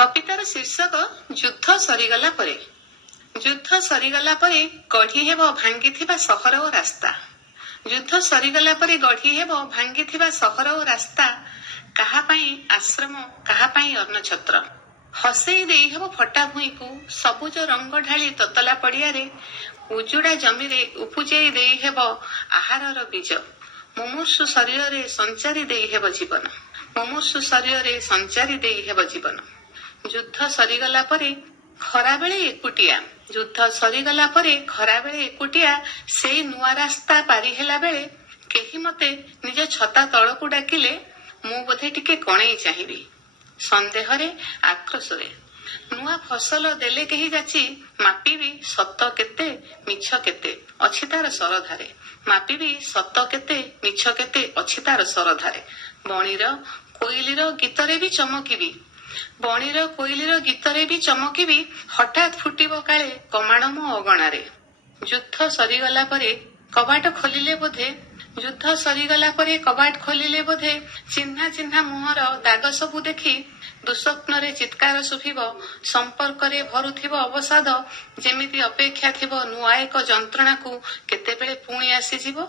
कवितार शीर्षक युद्ध सरीगला परे। युद्ध सरीगला परे गढ़ी हेब भांगिथिबा सहर ओ रास्ता। युद्ध सरीगला परे गढ़ी हेब भांगिथिबा सहर ओ रास्ता। काहा पई आश्रम काहा पई अन्नछत्र। हसेई देई हेब फटा भुई को सबुज रंग ढाली ततला पड़िया रे। उजुड़ा जमी रे उपुजेई देई हेब आहारर बीज। मुमूर्षु शरीर रे संचारी देई हेब जीवन। मुमूर्षु शरीर रे संचारी देई हेब जीवन। युद्ध सरीगला परे खरा बेले एकुटिया। युद्ध सरीगला परे खरा बेले एकुटिया सेई नुआ रास्ता पारी हेला बेले केही मते निज छता तळकु डाकिले मु बोधे टिके कणेई चाहिबी। संदेहरे आक्रोशरे नुआ फसल देले केही जाची मापिबी सत केते मिछ केते अछि तार सरधारे। मापिबी सत केते मिछ केते अछि तार सरधारे। बणीर कोइलीर गीतरे भी चमकिबी। बणीर कोइलीर गीतरे भी चमकिबी हठात फुटिबो काले कमाण मो अगणारे। युद्ध सरीगला परे कबाट खोलिले बोधे। युद्ध सरीगला परे कबाट खोलिले बोधे चिन्हा चिन्हा मुहर दाग सबु देखि दुस्वप्नरे चित्कार शुभिब। संपर्करे भरुथिब अवसाद जेमिति अपेक्षा थिब नुआ एक जंत्रणा को केतेबेले पुणी आसीजिब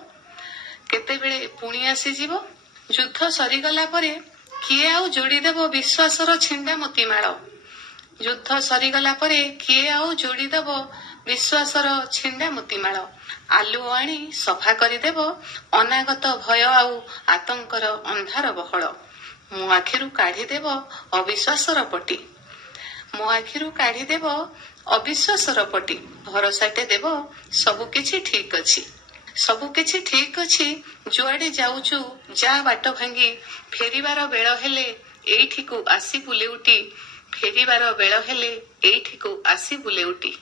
केतेबेले पुणी आसीजिब। युद्ध सरीगला परे किए आउ जोड़ीदेव विश्वासर छिंडा मोतीमाଳ। युद्ध सरीगला परे किए आउ जोड़ीदेव विश्वासर छिंडा मोतीमाଳ। आलुओ आनी सफा करिदेव अनागत भय आउ आतंकर अंधार बहळ। मो आखिरु काढ़ीदेव अविश्वासर पटी। मो आखिरु काढ़ीदेव अविश्वासर पटी। भरोसाटे देव सबुकिछि ठीक अछि। सबुकिछि ठीक अछि। जुआड़े जाउचु जा बाट भांगी फेरिबार बेळ हेले एइठिकु आसी बुलेउटी। फेरिबार बेळ हेले एइठिकु आसी बुलेउटी।